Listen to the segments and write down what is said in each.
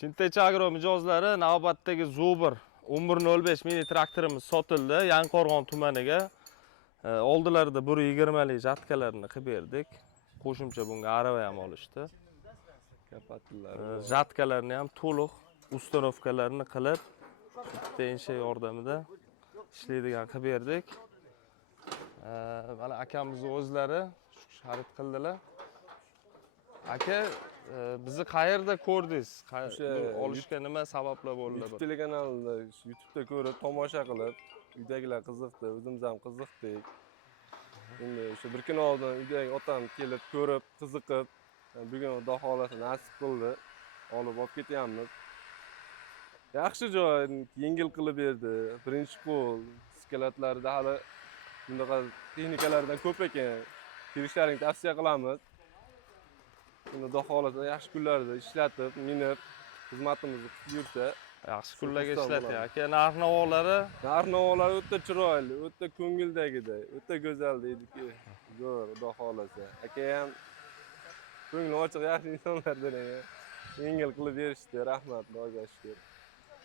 Chintecha agro mijozlari navbatdagi Zubr 1105 mini traktorimiz sotildi. Yangiqo'rg'on tumaniga. Oldilarida 120 lik jatkalarni qilib berdik. Qo'shimcha bunga arava ham olishdi. Jatkalarni ham to'liq ustanovkalarni qilib, bitta insha yordamida ishlaydigan qilib berdik. Mana akamiz o'zlari xarid qildilar. Aka, bizni qayerda ko'rdingiz? Olishga nima sabablar bo'ldi? YouTube telekanalida, YouTube'da ko'rib, tomosha qilib, uydagilar qiziqdi, o'zimiz ham qiziqdik. Endi o'sha bir kun oldin uydagi otam kelib ko'rib, qiziqib, bugun Xudo xolasa nasib qildi, olib ketyapmiz. Yaxshi joy, yengil qilib berdi. Birinchi qo'l, skeletlarida hali bunaqa texnikalardan ko'p ekan. Kelishlaringni tavsiya qilamiz. Xudo xolasa yaxshi kunlarda ishlatib, minib, xizmatimizni qilib yursa, Yaxshi kunlarga ishlating aka. Narx-navolari o'ta chiroyli, o'ta ko'ngildagiday, o'ta go'zal deydiki. Zo'r, Xudo xolasa. Aka ham ko'ngli ochiq yaxshi insonlardan yengil qilib berishdi. Rahmat, Xudoga shukr.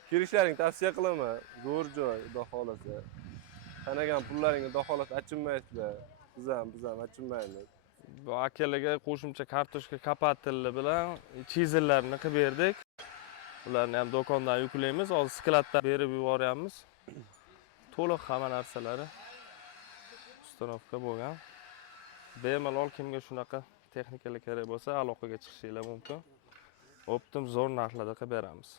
Kelishlaringni tavsiya qilaman. Zo'r joy, Xudo xolasa. Qanagan pullaringga Xudo xolasa achinmaysizlar. Biz ham achinmaymiz. bu akalarga qo'shimcha kartoshka kapatili bilan chizellarni qilib berdik. Ularni ham do'kondan yuklaymiz. Hozir skladdan berib yuboryapmiz. To'liq hamma narsalari ustanovka bo'lgan. Bemalol kimga shunaqa texnikalar kerak bo'lsa, aloqaga chiqishingiz mumkin. Optim zo'r narxlarda qilib beramiz.